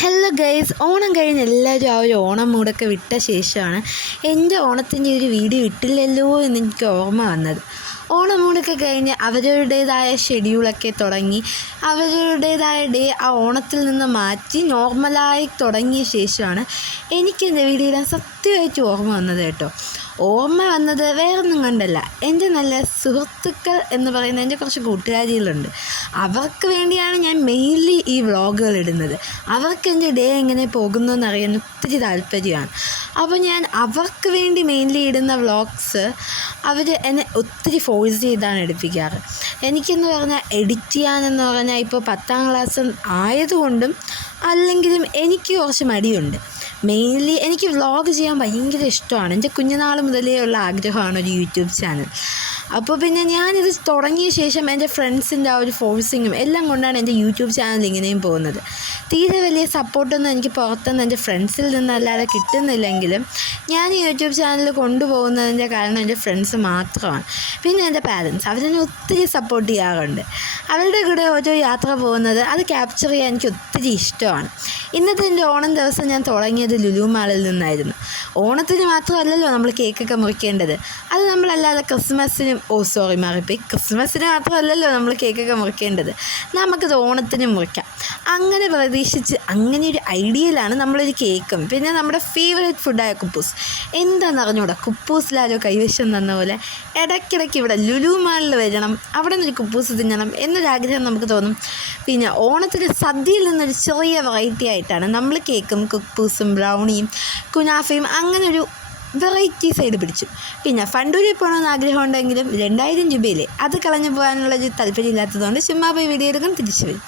Hello guys Onam കഴിഞ്ഞ് എല്ലാവരും ആ ഒരു ഓണം മൂടൊക്കെ വിട്ട ശേഷമാണ് എന്റെ ഓണത്തിന്റെ ഒരു വീഡിയോ ഇട്ടില്ലല്ലോ എന്ന് എനിക്ക് ഓർമ്മ വന്നത്. ഓണം മൂടൊക്കെ കഴിഞ്ഞ് അവരുടേതായ ഷെഡ്യൂളൊക്കെ തുടങ്ങി അവരുടേതായ ഡേ ആ ഓണത്തിൽ നിന്ന് മാറ്റി നോർമലായി തുടങ്ങിയ ശേഷമാണ് എനിക്കെന്റെ വീഡിയോ ഇടാൻ സത്യമായിട്ട് ഓർമ്മ വന്നത് കേട്ടോ. ഓർമ്മ വന്നത് വേറൊന്നും കൊണ്ടല്ല. എന്റെ നല്ല സുഹൃത്തുക്കൾ എന്ന് പറയുന്ന എന്റെ കുറച്ച് കൂട്ടുകാരികളുണ്ട്. അവർക്ക് വേണ്ടിയാണ് ഞാൻ മെയിൻലി ഈ വ്ളോഗുകൾ ഇടുന്നത്. അവർക്ക് എന്റെ ഡേ എങ്ങനെ പോകുന്നു എന്നറിയാൻ ഒത്തിരി താല്പര്യമാണ്. അപ്പോൾ ഞാൻ അവർക്ക് വേണ്ടി മെയിൻലി ഇടുന്ന വ്ളോഗ്സ് അവർ എന്നെ ഒത്തിരി ഫോഴ്സ് ചെയ്താണ് എടുപ്പിക്കാറ്. എനിക്കെന്ന് പറഞ്ഞാൽ എഡിറ്റ് ചെയ്യാനെന്ന് പറഞ്ഞാൽ ഇപ്പോൾ പത്താം ക്ലാസ് ആയതുകൊണ്ടും അല്ലെങ്കിലും എനിക്ക് കുറച്ച് മടിയുണ്ട്. മെയിൻലി എനിക്ക് വ്ളോഗ് ചെയ്യാൻ ഭയങ്കര ഇഷ്ടമാണ്. എന്റെ കുഞ്ഞുനാൾ മുതലേ ഉള്ള ആഗ്രഹമാണ് ഒരു യൂട്യൂബ് ചാനൽ അപ്പോൾ പിന്നെ ഞാനിത് തുടങ്ങിയ ശേഷം എന്റെ ഫ്രണ്ട്സിന്റെ ആ ഒരു ഫോഴ്സിങ്ങും എല്ലാം കൊണ്ടാണ് എന്റെ യൂട്യൂബ് ചാനൽ ഇങ്ങനെയും പോകുന്നത്. തീരെ വലിയ സപ്പോർട്ടൊന്നും എനിക്ക് പുറത്തുനിന്ന് എന്റെ ഫ്രണ്ട്സിൽ നിന്നല്ലാതെ കിട്ടുന്നില്ലെങ്കിലും ഞാൻ യൂട്യൂബ് ചാനൽ കൊണ്ടുപോകുന്നതിന്റെ കാരണം എന്റെ ഫ്രണ്ട്സ് മാത്രമാണ്. പിന്നെ എന്റെ പാരൻസ് അവരെന്നെ ഒത്തിരി സപ്പോർട്ട് ചെയ്യാറുണ്ട്. അവരുടെ കൂടെ ഓരോ യാത്ര പോകുന്നത് അത് ക്യാപ്ചർ ചെയ്യാൻ എനിക്ക് ഒത്തിരി ഇഷ്ടമാണ്. ഇന്നത്തെ എന്റെ ഓണം ദിവസം ഞാൻ തുടങ്ങിയത് ലുലു മാളിൽ നിന്നായിരുന്നു. ഓണത്തിന് മാത്രമല്ലല്ലോ നമ്മൾ കേക്കൊക്കെ മുറിക്കേണ്ടത്. അത് നമ്മളല്ലാതെ ക്രിസ്മസിനും ഓ സോറി മാറിപ്പോയി. ക്രിസ്മസിന് മാത്രമല്ലല്ലോ നമ്മൾ കേക്കൊക്കെ മുറിക്കേണ്ടത്. നമുക്കത് ഓണത്തിന് മുറിക്കാം. അങ്ങനെ പ്രതീക്ഷിച്ച് അങ്ങനെ ഒരു ഐഡിയയിലാണ് നമ്മളൊരു കേക്കും. പിന്നെ നമ്മുടെ ഫേവറേറ്റ് ഫുഡായ കുപ്പൂസ്. എന്താണെന്ന് അറിഞ്ഞൂടാ? കുപ്പൂസിലാരോ കൈവശം തന്ന പോലെ ഇടയ്ക്കിടയ്ക്ക് ഇവിടെ ലുലു മാളിൽ വരണം അവിടെ നിന്നൊരു കുപ്പൂസ് തിന്നണം എന്നൊരാഗ്രഹം നമുക്ക് തോന്നും. പിന്നെ ഓണത്തിന് സദ്യയിൽ നിന്നൊരു ചെറിയ വെറൈറ്റി ആയിട്ടാണ് നമ്മൾ കേക്കും കുപ്പൂസും ബ്രൗണിയും കുനാഫയും അങ്ങനെ ഒരു വെറൈറ്റി സൈഡ് പിടിച്ചു. പിന്നെ ഫണ്ടൂരിൽ പോകണമെന്ന് ആഗ്രഹമുണ്ടെങ്കിലും രണ്ടായിരം രൂപയിലെ അത് കളഞ്ഞു പോകാനുള്ള ഒരു താല്പര്യമില്ലാത്തതുകൊണ്ട് ചുമ്മാ പോയി വീഡിയോ എടുക്കും തിരിച്ചു വരും.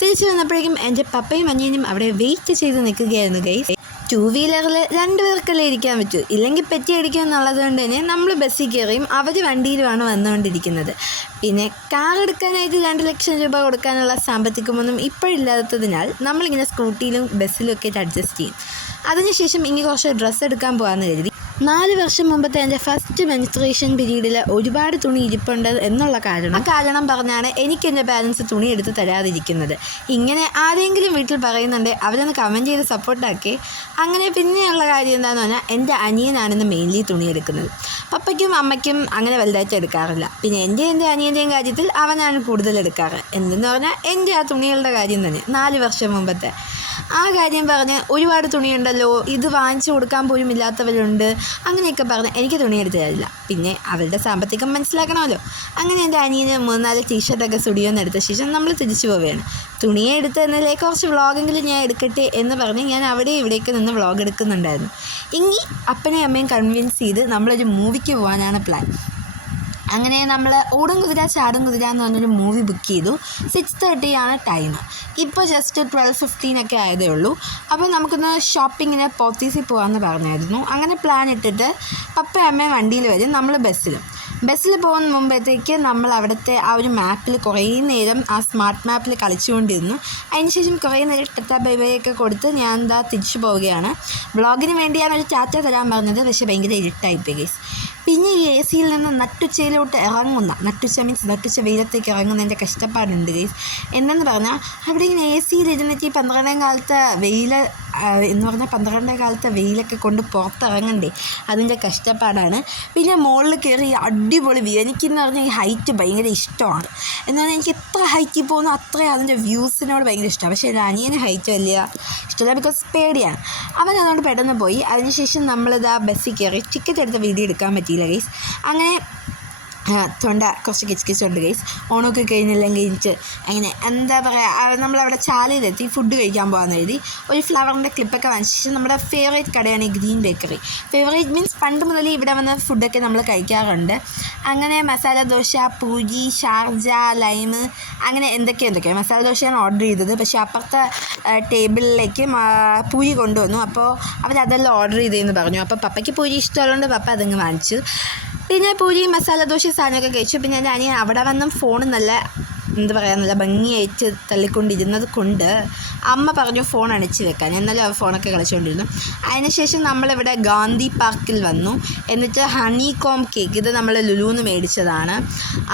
തിരിച്ചു വന്നപ്പോഴേക്കും എന്റെ പപ്പയും അനിയനും അവിടെ വെയിറ്റ് ചെയ്ത് നിൽക്കുകയായിരുന്നു ഗൈസ് ടൂ വീലറിൽ രണ്ട് പേർക്കല്ലേ ഇരിക്കാൻ പറ്റൂ. ഇല്ലെങ്കിൽ പറ്റി അടിക്കും എന്നുള്ളത് കൊണ്ട് തന്നെ നമ്മൾ ബസ്സിൽ കയറിയും അവർ വണ്ടിയിലുമാണ് വന്നുകൊണ്ടിരിക്കുന്നത്. പിന്നെ കാർ എടുക്കാനായിട്ട് രണ്ട് ലക്ഷം രൂപ കൊടുക്കാനുള്ള സാമ്പത്തികമൊന്നും ഇപ്പോഴില്ലാത്തതിനാൽ നമ്മളിങ്ങനെ സ്കൂട്ടിയിലും ബസ്സിലും ഒക്കെ അഡ്ജസ്റ്റ് ചെയ്യും. അതിനുശേഷം ഇനി കുറച്ച് ഡ്രസ്സ് എടുക്കാൻ പോകാമെന്ന് കരുതി. നാല് വർഷം മുമ്പത്തെ എന്റെ ഫസ്റ്റ് മെൻസ്ട്രേഷൻ പീരീഡിൽ ഒരുപാട് തുണി ഇരിപ്പുണ്ട് എന്നുള്ള കാരണം. കാരണം പറഞ്ഞാണ് എനിക്ക് എന്റെ പാരൻസ് തുണി എടുത്ത് തരാതിരിക്കുന്നത്. ഇങ്ങനെ ആരെങ്കിലും വീട്ടിൽ പറയുന്നുണ്ട് അവരൊന്ന് കമന്റ് ചെയ്ത് സപ്പോർട്ടാക്കി അങ്ങനെ പിന്നെയുള്ള കാര്യം എന്താണെന്ന് പറഞ്ഞാൽ എന്റെ അനിയനാണെന്ന് മെയിൻലി തുണി എടുക്കുന്നത്. പപ്പയ്ക്കും അമ്മയ്ക്കും അങ്ങനെ വലുതായിട്ട് എടുക്കാറില്ല. പിന്നെ എന്റെ എന്റെ അനിയന്റെയും കാര്യത്തിൽ അവനാണ് കൂടുതൽ എടുക്കാറ്. എന്തെന്ന് പറഞ്ഞാൽ എന്റെ ആ തുണികളുടെ കാര്യം തന്നെ നാല് വർഷം മുമ്പത്തെ. ആ കാര്യം പറഞ്ഞ് ഒരുപാട് തുണിയുണ്ടല്ലോ ഇത് വാങ്ങിച്ചു കൊടുക്കാൻ പോലും ഇല്ലാത്തവരുണ്ട്. അങ്ങനെയൊക്കെ പറഞ്ഞ് എനിക്ക് തുണി എടുത്ത് തരില്ല. പിന്നെ അവരുടെ സാമ്പത്തികം മനസ്സിലാക്കണമല്ലോ. അങ്ങനെ എന്റെ അനിയന് മൂന്നാൽ ടീഷർട്ടൊക്കെ സ്റ്റുഡിയോന്ന് എടുത്ത ശേഷം നമ്മൾ തിരിച്ചു പോവുകയാണ്. തുണിയെ എടുത്ത് എന്നതിലെ കുറച്ച് വ്ളോഗെങ്കിലും ഞാൻ എടുക്കട്ടെ എന്ന് പറഞ്ഞ് ഞാൻ അവിടെ ഇവിടേക്ക് നിന്ന് വ്ളോഗ് എടുക്കുന്നുണ്ടായിരുന്നു. ഇനി അപ്പനെയും അമ്മയും കൺവിൻസ് ചെയ്ത് നമ്മളൊരു മൂവിക്ക് പോകാനാണ് പ്ലാൻ അങ്ങനെ നമ്മൾ ഓടും കുതിര ചാടും കുതിര എന്ന് പറഞ്ഞൊരു മൂവി ബുക്ക് ചെയ്തു. സിക്സ് തേർട്ടി ആണ് ടൈം ഇപ്പോൾ ജസ്റ്റ് ട്വൽവ് ഫിഫ്റ്റീൻ ഒക്കെ ആയതേ ഉള്ളൂ. അപ്പോൾ നമുക്കൊന്ന് ഷോപ്പിങ്ങിന് പോത്തീസിൽ പോകാമെന്ന് പറഞ്ഞായിരുന്നു. അങ്ങനെ പ്ലാൻ ഇട്ടിട്ട് പപ്പ അമ്മയും വണ്ടിയിൽ വരും. നമ്മൾ ബസ്സിലും. ബസ്സിൽ പോകുന്ന മുമ്പത്തേക്ക് നമ്മൾ അവിടുത്തെ ആ ഒരു മാപ്പിൽ കുറേ നേരം ആ സ്മാർട്ട് മാപ്പിൽ കളിച്ചുകൊണ്ടിരുന്നു. അതിനുശേഷം കുറേ നേരം ടത്ത ബൈബൈയൊക്കെ കൊടുത്ത് ഞാൻ എന്താ തിരിച്ചു പോവുകയാണ്. വ്ളോഗിന് വേണ്ടിയാണ് ഒരു ടാറ്റ തരാൻ പറഞ്ഞത് പക്ഷേ ഭയങ്കര ഇരുട്ടായിപ്പോയി ഗൈസ് പിന്നെ ഈ എ സിയിൽ നിന്ന് നട്ടുച്ചയിലോട്ട് ഇറങ്ങുന്ന നട്ടുച്ച മീൻസ് നട്ടുച്ച വെയിലത്തേക്ക് ഇറങ്ങുന്നതിന്റെ കഷ്ടപ്പാടുണ്ട് ഗൈസ് എന്നെന്ന് പറഞ്ഞാൽ അവിടെ ഇങ്ങനെ എ സിയിൽ ഇരുന്നിട്ട് ഈ പന്ത്രണ്ടാം കാലത്ത് വെയിൽ എന്ന് പറഞ്ഞാൽ പന്ത്രണ്ടാം കാലത്തെ വെയിലൊക്കെ കൊണ്ട് പുറത്തിറങ്ങണ്ടേ. അതിന്റെ കഷ്ടപ്പാടാണ്. പിന്നെ മുകളിൽ കയറി അടിപൊളി വ്യൂ എനിക്കെന്ന് പറഞ്ഞാൽ ഈ ഹൈറ്റ് ഭയങ്കര ഇഷ്ടമാണ്. എന്ന് പറഞ്ഞാൽ എനിക്ക് എത്ര ഹൈറ്റിൽ പോകുന്നു അത്രയും അതിന്റെ വ്യൂസിനോട് ഭയങ്കര ഇഷ്ടമാണ്. പക്ഷേ എന്റെ അനിയന് ഹൈറ്റ് വലിയ ഇഷ്ടമല്ല. ബിക്കോസ് പേടിയാണ്. അവൻ അതുകൊണ്ട് പെട്ടെന്ന് പോയി. അതിനുശേഷം നമ്മളിതാ ബസ്സിൽ കയറി ടിക്കറ്റ് എടുത്ത് വീഡിയോ എടുക്കാൻ പറ്റിയില്ല ഗൈസ് അങ്ങനെ തൊണ്ട കുറച്ച് കിച്ച് കിച്ചുണ്ട് ഗൈസ് ഓണമൊക്കെ കഴിഞ്ഞെല്ലാം കഴിഞ്ഞിട്ട് അങ്ങനെ എന്താ പറയുക നമ്മളവിടെ ചാലയിലെത്തി ഫുഡ് കഴിക്കാൻ പോകാമെന്ന് എഴുതി ഒരു ഫ്ലവറിന്റെ ക്ലിപ്പൊക്കെ വാങ്ങിച്ച നമ്മുടെ ഫേവറേറ്റ് കടയാണ് ഗ്രീൻ ബേക്കറി ഫേവറേറ്റ് മീൻസ് പണ്ട് മുതലേ ഇവിടെ വന്ന ഫുഡൊക്കെ നമ്മൾ കഴിക്കാറുണ്ട്. അങ്ങനെ മസാല ദോശ പൂജി ഷാർജ ലൈമ് അങ്ങനെ എന്തൊക്കെ എന്തൊക്കെ മസാല ദോശയാണ് ഓർഡർ ചെയ്തത്. പക്ഷേ അപ്പുറത്തെ ടേബിളിലേക്ക് പൂരി കൊണ്ടുവന്നു. അപ്പോൾ അവരതെല്ലാം ഓർഡർ ചെയ്തതെന്ന് പറഞ്ഞു. അപ്പോൾ പപ്പയ്ക്ക് പൂരി ഇഷ്ടമുള്ളതുകൊണ്ട് പപ്പ അതങ്ങ് വാങ്ങിച്ചു. പിന്നെ പൂരി മസാല ദോശ സാധനമൊക്കെ കഴിച്ചു. പിന്നെ അനിയൻ അവിടെ വന്നും ഫോൺ നല്ല എന്താ പറയുക നല്ല ഭംഗിയായിട്ട് തള്ളിക്കൊണ്ടിരുന്നത് കൊണ്ട് അമ്മ പറഞ്ഞു ഫോൺ അണച്ച് വെക്കാൻ. എന്നാലും ആ ഫോണൊക്കെ കളിച്ചുകൊണ്ടിരുന്നു അതിനുശേഷം നമ്മളിവിടെ ഗാന്ധി പാർക്കിൽ വന്നു. എന്നിട്ട് ഹണി കോം കേക്ക് ഇത് നമ്മൾ ലുലുന്ന് മേടിച്ചതാണ്.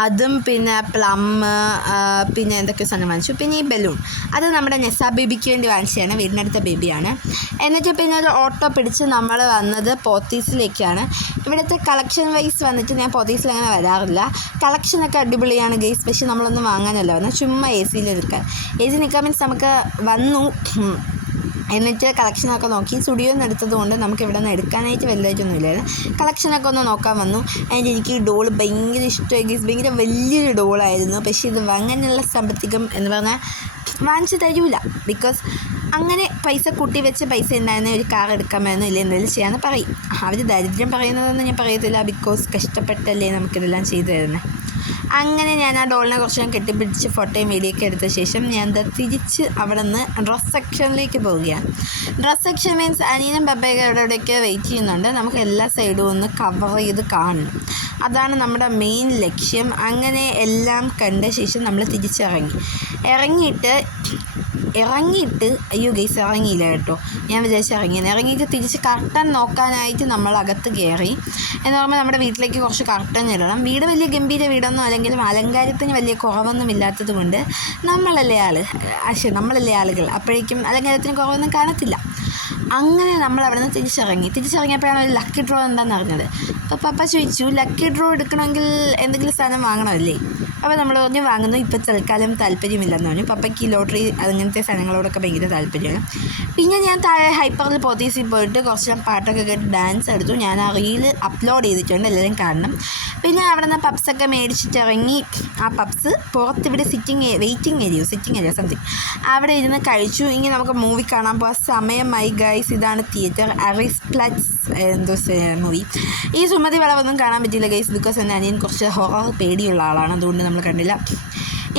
അതും പിന്നെ പ്ലം പിന്നെ എന്തൊക്കെ സാധനം വാങ്ങിച്ചു. പിന്നെ ഈ ബലൂൺ അത് നമ്മുടെ നെസ ബേബിക്ക് വേണ്ടി വാങ്ങിച്ചതാണ്. വീടിനടുത്ത ബേബിയാണ്. എന്നിട്ട് പിന്നെ ഒരു ഓട്ടോ പിടിച്ച് നമ്മൾ വന്നത് പോത്തീസിലേക്കാണ്. ഇവിടുത്തെ കളക്ഷൻ വൈസ് വന്നിട്ട് ഞാൻ പോത്തീസിൽ അങ്ങനെ വരാറില്ല കളക്ഷനൊക്കെ അടിപൊളിയാണ് ഗെയ്സ് പക്ഷേ നമ്മളൊന്നും വാങ്ങാനല്ല വന്നത് ചുമ്മാ എ സിയിൽ നിൽക്കാൻ എ സി നിൽക്കാൻ മീൻസ് നമുക്ക് വന്നു. എന്നിട്ട് കളക്ഷനൊക്കെ നോക്കി. സ്റ്റുഡിയോ നിന്ന് എടുത്തത് കൊണ്ട് നമുക്ക് ഇവിടെ നിന്ന് എടുക്കാനായിട്ട് വലുതായിട്ടൊന്നും ഇല്ലായിരുന്നു. കളക്ഷനൊക്കെ ഒന്ന് നോക്കാൻ വന്നു. അതിന്റെ എനിക്ക് ഡോൾ ഭയങ്കര ഇഷ്ടമായി. ഭയങ്കര വലിയൊരു ഡോളായിരുന്നു പക്ഷേ ഇത് അങ്ങനെയുള്ള സാമ്പത്തികം എന്ന് പറഞ്ഞാൽ വാങ്ങിച്ചു തരൂല. ബിക്കോസ് അങ്ങനെ പൈസ കൂട്ടി വെച്ച പൈസ ഉണ്ടായിരുന്ന ഒരു കാർ എടുക്കാമെന്നോ ഇല്ല? എന്തെങ്കിലും ചെയ്യാമെന്ന് പറയും. അവർ ദരിദ്രം പറയുന്നതെന്ന് ഞാൻ പറയത്തില്ല. ബിക്കോസ് കഷ്ടപ്പെട്ടല്ലേ നമുക്കിതെല്ലാം ചെയ്തു തരുന്നത് അങ്ങനെ ഞാൻ ആ ഡോളിനെ കുറച്ച് ഞാൻ കെട്ടിപ്പിടിച്ച് ഫോട്ടോയും വീഡിയോയൊക്കെ എടുത്ത ശേഷം ഞാൻ എന്താ തിരിച്ച് അവിടെ നിന്ന് ഡ്രസ് സെക്ഷനിലേക്ക് പോവുകയാണ്. ഡ്രസ് സെക്ഷൻ മീൻസ് അനിയനും ബബ്ബയൊക്കെ അവിടെ ഇവിടെയൊക്കെ വെയിറ്റ് ചെയ്യുന്നുണ്ട്. നമുക്ക് എല്ലാ സൈഡും ഒന്ന് കവർ ചെയ്ത് കാണണം. അതാണ് നമ്മുടെ മെയിൻ ലക്ഷ്യം. അങ്ങനെ എല്ലാം കണ്ട ശേഷം നമ്മൾ തിരിച്ചിറങ്ങി. ഇറങ്ങിയിട്ട് ഇറങ്ങിയിട്ട് അയ്യോ ഗൈസ് ഇറങ്ങിയില്ല കേട്ടോ. ഞാൻ വിചാരിച്ച് ഇറങ്ങിയത് ഇറങ്ങിയിട്ട് തിരിച്ച് കർട്ടൻ നോക്കാനായിട്ട് നമ്മൾ അകത്ത് കയറി എന്ന് പറയുമ്പോൾ നമ്മുടെ വീട്ടിലേക്ക് കുറച്ച് കർട്ടൻ ഇടണം. വീട് വലിയ ഗംഭീര വീടൊന്നും അല്ലെങ്കിലും അലങ്കാരത്തിന് വലിയ കുറവൊന്നും ഇല്ലാത്തത് കൊണ്ട് നമ്മളല്ലേ ആൾ പക്ഷേ നമ്മളല്ലേ ആളുകൾ? അപ്പോഴേക്കും അലങ്കാരത്തിന് കുറവൊന്നും കാണത്തില്ല. അങ്ങനെ നമ്മൾ അവിടെ നിന്ന് തിരിച്ചിറങ്ങി. തിരിച്ചിറങ്ങിയപ്പോഴാണ് ഒരു ലക്കി ഡ്രോ എന്താണെന്ന് അറിഞ്ഞത്. അപ്പോൾ പപ്പ ചോദിച്ചു ലക്കി ഡ്രോ എടുക്കണമെങ്കിൽ എന്തെങ്കിലും സാധനം വാങ്ങണമല്ലേ അപ്പോൾ നമ്മൾ പറഞ്ഞു വാങ്ങുന്നു. ഇപ്പോൾ തൽക്കാലം താല്പര്യമില്ലെന്ന് പറഞ്ഞു. പപ്പയ്ക്ക് ലോട്ടറി അങ്ങനത്തെ സാധനങ്ങളോടൊക്കെ ഭയങ്കര താല്പര്യമാണ്. പിന്നെ ഞാൻ താഴെ ഹൈപ്പറിൽ പോത്തീസിൽ പോയിട്ട് കുറച്ച് പാട്ടൊക്കെ കേട്ട് ഡാൻസ് എടുത്തു. ഞാൻ ആ റീൽ അപ്ലോഡ് ചെയ്തിട്ടുണ്ട് എല്ലാവരും കാണണം. പിന്നെ അവിടെ നിന്ന് പപ്സൊക്കെ മേടിച്ചിട്ടിറങ്ങി. ആ പപ്സ് പുറത്ത് ഇവിടെ സിറ്റിംഗ് വെയിറ്റിംഗ് ഏരിയോ സിറ്റിംഗ് ഏരിയ സംതിങ് അവിടെ ഇരുന്ന് കഴിച്ചു. ഇനി നമുക്ക് മൂവി കാണാൻ പോകാൻ സമയമായി ഗൈസ് ഇതാണ് തിയേറ്റർ അറിസ് പ്ലസ് എന്തോ മൂവി ഈ സുമതി വളവൊന്നും കാണാൻ പറ്റിയില്ല ഗൈസ് ബിക്കോസ് എന്റെ അനിയൻ കുറച്ച് ഹൊറർ പേടിയുള്ള ആളാണ്. അതുകൊണ്ട് നമ്മൾ കണ്ടില്ല.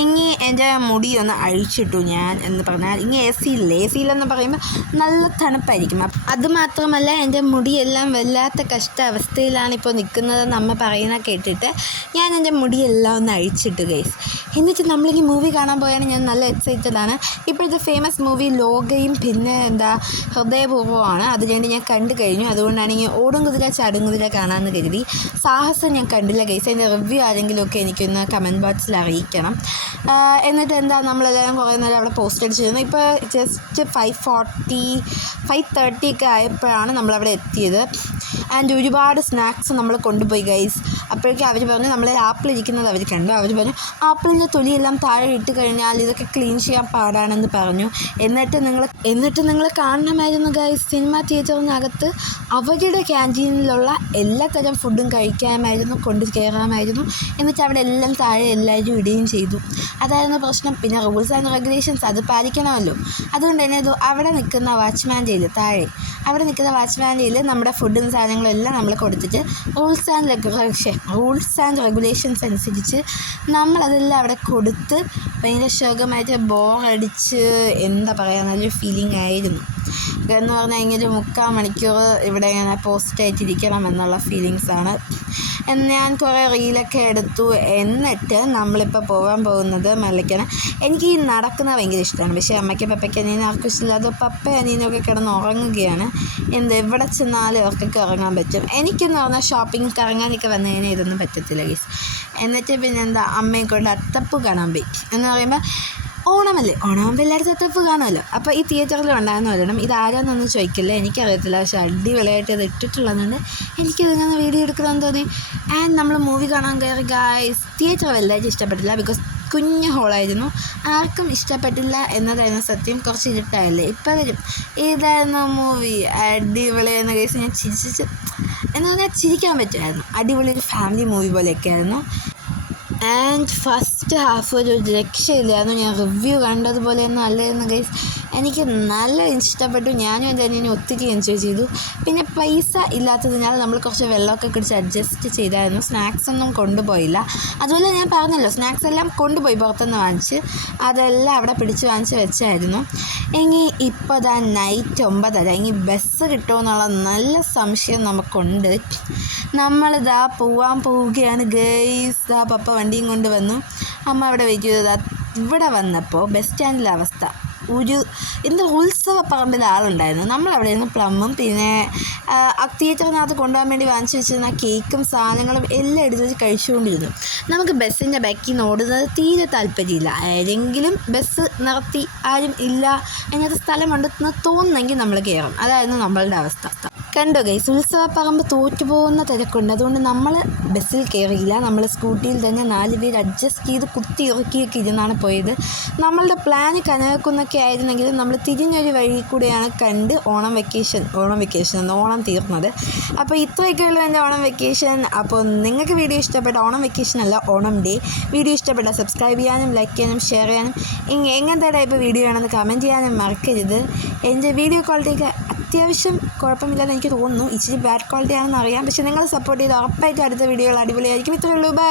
ഇനി എന്റെ മുടി ഒന്ന് അഴിച്ചിട്ടു ഞാൻ എന്ന് പറഞ്ഞാൽ ഇനി എ സിയില്ല എ സിയിലെന്ന് പറയുമ്പോൾ നല്ല തണുപ്പായിരിക്കും. അതുമാത്രമല്ല അത് മാത്രമല്ല എന്റെ മുടിയെല്ലാം വല്ലാത്ത കഷ്ട അവസ്ഥയിലാണ് ഇപ്പോൾ നിൽക്കുന്നതെന്ന് അമ്മ പറയുന്ന കേട്ടിട്ട് ഞാൻ എന്റെ മുടിയെല്ലാം ഒന്ന് അഴിച്ചിട്ടു ഗൈസ് എന്നിട്ട് നമ്മളിനി മൂവി കാണാൻ പോയാണ്. ഞാൻ നല്ല എക്സൈറ്റഡ് ആണ്. ഇപ്പോഴത്തെ ഫേമസ് മൂവി ലോകയും പിന്നെ എന്താ ഹൃദയപൂർവമാണ്. അത് രണ്ട് ഞാൻ കണ്ടു കഴിഞ്ഞു. അതുകൊണ്ടാണ് ഇങ്ങനെ ഓടും കുതിര ചാടും കുതിര കാണാമെന്ന് കരുതി. സാഹസം ഞാൻ കണ്ടില്ല ഗൈസ് അതിന്റെ റിവ്യൂ ആരെങ്കിലുമൊക്കെ എനിക്കൊന്ന് കമന്റ് ബോക്സിൽ അറിയിക്കണം. എന്നിട്ട് എന്താ നമ്മളെല്ലാവരും കുറേ നേരം അവിടെ പോസ്റ്റ് അടിച്ചിരുന്നു. ഇപ്പോൾ just five forty five thirty ഒക്കെ ആയപ്പോഴാണ് നമ്മളവിടെ എത്തിയത്. ആൻഡ് ഒരുപാട് സ്നാക്സ് നമ്മൾ കൊണ്ടുപോയി ഗൈസ് അപ്പോഴേക്കും അവർ പറഞ്ഞു നമ്മൾ ആപ്പിൾ ഇരിക്കുന്നത് അവർ കണ്ടു. അവർ പറഞ്ഞു ആപ്പിളിന്റെ തൊലിയെല്ലാം താഴെ ഇട്ട് കഴിഞ്ഞാൽ ഇതൊക്കെ ക്ലീൻ ചെയ്യാൻ പാടാണെന്ന് പറഞ്ഞു. എന്നിട്ട് നിങ്ങൾ എന്നിട്ട് നിങ്ങൾ കാണണമായിരുന്നു ഗൈസ് സിനിമ തിയേറ്ററിനകത്ത് അവരുടെ ക്യാന്റീനിലുള്ള എല്ലാ തരം ഫുഡും കഴിക്കാമായിരുന്നു കൊണ്ട് കയറാമായിരുന്നു എന്നിട്ട് അവിടെ എല്ലാം താഴെ എല്ലാവരും ഇടുകയും ചെയ്തു. അതായിരുന്നു പ്രശ്നം. പിന്നെ റൂൾസ് ആൻഡ് റെഗുലേഷൻസ് അത് പാലിക്കണമല്ലോ. അതുകൊണ്ട് തന്നെ അവിടെ നിൽക്കുന്ന വാച്ച്മാന്റെ താഴെ. അവിടെ നിൽക്കുന്ന വാച്ച്മാന്റെ നമ്മുടെ ഫുഡും സാധനങ്ങളും എല്ലാം നമ്മൾ കൊടുത്തിട്ട് rules and regulation rules and regulations അനുസരിച്ച് നമ്മളതെല്ലാം അവിടെ കൊടുത്ത് ഭയങ്കര ശോകമായിട്ട് ബോറടിച്ച് എന്താ പറയുക നല്ലൊരു ഫീലിംഗ് ആയിരുന്നു. എന്ന് പറഞ്ഞാൽ ഇങ്ങനെ മുക്കാൽ മണിക്കൂർ ഇവിടെ ഇങ്ങനെ പോസ്റ്റായിട്ടിരിക്കണം എന്നുള്ള ഫീലിങ്സാണ് ഞാൻ കുറേ റീലൊക്കെ എടുത്തു. എന്നിട്ട് നമ്മളിപ്പോൾ പോകാൻ പോകുന്നത് മല്ലയ്ക്കാണ് എനിക്ക് ഈ നടക്കുന്നത് ഭയങ്കര ഇഷ്ടമാണ്. പക്ഷേ അമ്മയ്ക്ക് പപ്പയ്ക്ക് അനിയനും ആർക്കും ഇഷ്ടമില്ല അത് പപ്പ അനിയനൊക്കെ കിടന്ന് ഉറങ്ങുകയാണ്. എന്ത് എവിടെ ചെന്നാലും അവർക്കൊക്കെ ഉറങ്ങാൻ പറ്റും. എനിക്കെന്ന് പറഞ്ഞാൽ ഷോപ്പിംഗ് കറങ്ങാനൊക്കെ വന്നു കഴിഞ്ഞാൽ ഇതൊന്നും പറ്റത്തില്ല ഗീസ് എന്നിട്ട് പിന്നെ എന്താ അമ്മയെ കൊണ്ട് അത്തപ്പ് കാണാൻ പോയി. എന്ന് പറയുമ്പോൾ ഓണമല്ലേ? ഓണമാകുമ്പോൾ എല്ലായിടത്തും അത്തപ്പ് കാണുമല്ലോ. അപ്പോൾ ഈ തിയേറ്ററിൽ ഉണ്ടാകുന്ന വരണം ഇത് ആരാന്നൊന്നും ചോദിക്കില്ല. എനിക്കറിയത്തില്ല. പക്ഷെ അടിപൊളിയായിട്ട് ഇത് ഇട്ടിട്ടുള്ളതുകൊണ്ട് എനിക്കിതിങ്ങനെ വീഡിയോ എടുക്കണമെന്ന് തോന്നി. ആൻഡ് നമ്മൾ മൂവി കാണാൻ കയറി ഗായ്സ് തിയേറ്റർ വലുതായിട്ട് ഇഷ്ടപ്പെട്ടില്ല ബിക്കോസ് കുഞ്ഞു ഹോളായിരുന്നു. ആർക്കും ഇഷ്ടപ്പെട്ടില്ല എന്നതായിരുന്നു സത്യം. കുറച്ച് ഇരുട്ടായല്ലേ? ഇപ്പം വരും ഏതായിരുന്നു മൂവി എന്ന കേസ് ഞാൻ ചിരിച്ച് എന്ന് പറഞ്ഞാൽ ചിരിക്കാൻ പറ്റുമായിരുന്നു. അടിപൊളി ഒരു ഫാമിലി മൂവി പോലെയൊക്കെ ആയിരുന്നു ആൻഡ് ഫസ്റ്റ് ഹാഫ് ഒരു രക്ഷയില്ലായിരുന്നു. ഞാൻ റിവ്യൂ കണ്ടതുപോലെയൊന്നും അല്ലായിരുന്നു ഗൈസ് എനിക്ക് നല്ല ഇഷ്ടപ്പെട്ടു. ഞാനും എന്റെ അനിയനും ഒത്തിരി എൻജോയ് ചെയ്തു. പിന്നെ പൈസ ഇല്ലാത്തതിനാൽ നമ്മൾ കുറച്ച് വെള്ളമൊക്കെ കുടിച്ച് അഡ്ജസ്റ്റ് ചെയ്തായിരുന്നു. സ്നാക്സ് ഒന്നും കൊണ്ടുപോയില്ല. അതുപോലെ ഞാൻ പറഞ്ഞല്ലോ സ്നാക്സ് എല്ലാം കൊണ്ടുപോയി പുറത്തുനിന്ന് വാങ്ങിച്ച് അതെല്ലാം അവിടെ പിടിച്ച് വാങ്ങിച്ച് വെച്ചായിരുന്നു. ഇനി ഇപ്പോൾ ദാ നൈറ്റ് ഒമ്പതര. ഇനി ബസ് കിട്ടുമെന്നുള്ള നല്ല സംശയം നമുക്കുണ്ട്. നമ്മളിതാ പോവാൻ പോവുകയാണ് ഗേയ്സ് ദാ പപ്പ വണ്ടിയും കൊണ്ട് വന്നു. അമ്മ അവിടെ വയ്ക്കുന്നത് ഇവിടെ വന്നപ്പോൾ ബസ് സ്റ്റാൻഡിലെ അവസ്ഥ. ഒരു ഇന്ന് ഉത്സവ പറമ്പിൽ ആളുണ്ടായിരുന്നു. നമ്മളവിടെ നിന്ന് പ്ലമ്മും പിന്നെ തിയേറ്ററിനകത്ത് കൊണ്ടുപോകാൻ വേണ്ടി വാങ്ങിച്ചു വെച്ചിരുന്ന കേക്കും സാധനങ്ങളും എല്ലാം എടുത്ത് വെച്ച് കഴിച്ചുകൊണ്ടിരുന്നു. നമുക്ക് ബസ്സിന്റെ ബാക്കിൽ നിന്ന് ഓടുന്നത് തീരെ താല്പര്യമില്ല. ആരെങ്കിലും ബസ് നിർത്തി ആരും ഇല്ല അതിനകത്ത് സ്ഥലമുണ്ടെന്ന് തോന്നുന്നെങ്കിൽ നമ്മൾ കയറും. അതായിരുന്നു നമ്മളുടെ അവസ്ഥ. കണ്ടോ ഗൈസ് ഉത്സവപ്പറമ്പ് തോറ്റുപോകുന്ന തിരക്കുണ്ട്. അതുകൊണ്ട് നമ്മൾ ബസ്സിൽ കയറിയില്ല. നമ്മൾ സ്കൂട്ടിയിൽ തന്നെ നാല് പേര് അഡ്ജസ്റ്റ് ചെയ്ത് കുത്തി ഇറക്കിയൊക്കെ ഇരുന്നാണ് പോയത്. നമ്മളുടെ പ്ലാൻ കനകക്കുന്നൊക്കെ ആയിരുന്നെങ്കിൽ നമ്മൾ തിരിഞ്ഞൊരു വഴി കൂടെയാണ് കണ്ട് ഓണം വെക്കേഷൻ ഓണം വെക്കേഷൻ എന്ന് ഓണം തീർന്നത്. അപ്പോൾ ഇത്രയൊക്കെയുള്ളൂ എന്റെ ഓണം വെക്കേഷൻ അപ്പോൾ നിങ്ങൾക്ക് വീഡിയോ ഇഷ്ടപ്പെട്ട ഓണം വെക്കേഷൻ അല്ല ഓണം ഡേ വീഡിയോ ഇഷ്ടപ്പെട്ട സബ്സ്ക്രൈബ് ചെയ്യാനും ലൈക്ക് ചെയ്യാനും ഷെയർ ചെയ്യാനും എങ്ങനത്തെ ടൈപ്പ് വീഡിയോ ആണെന്ന് കമന്റ് ചെയ്യാനും മറക്കരുത്. എന്റെ വീഡിയോ ക്വാളിറ്റിയൊക്കെ അത്യാവശ്യം കുഴപ്പമില്ലെന്ന് എനിക്ക് തോന്നുന്നു. ഇച്ചിരി ബാഡ് ക്വാളിറ്റി ആണെന്ന് അറിയാം. പക്ഷേ നിങ്ങൾ സപ്പോർട്ട് ചെയ്ത് ഉറപ്പായിട്ടും അടുത്ത വീഡിയോകൾ അടിപൊളിയായിരിക്കും. ഇത്രയേ ഉള്ളൂ. ബൈ